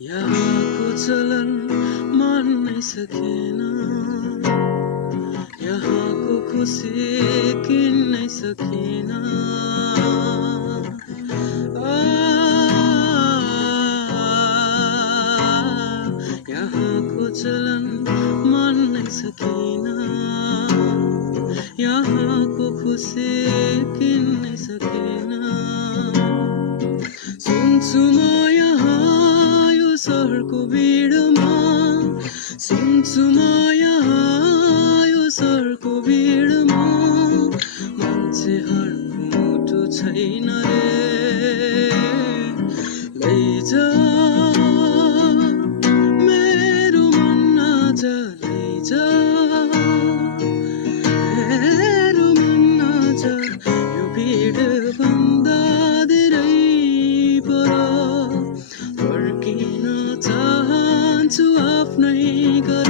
यहाँको चलन मान्नै सकेन, यहाँको खुसी किन्नै सकेन। आ, यहाँको चलन मान्नै सकेन, यहाँको खुसी किन्नै सकेन। सुन्छु म यहाँ यो सहरको भिडमा, सुन्छु म यहाँ यो सहरको भिडमा, मान्छेहरूको मुटु छैन रे। लैजा मेरो मन आज, लैजा मेरो मन आज, यो भिड भन्दा धेरै पर फर्किन चाहन्छु आफ्नै घर।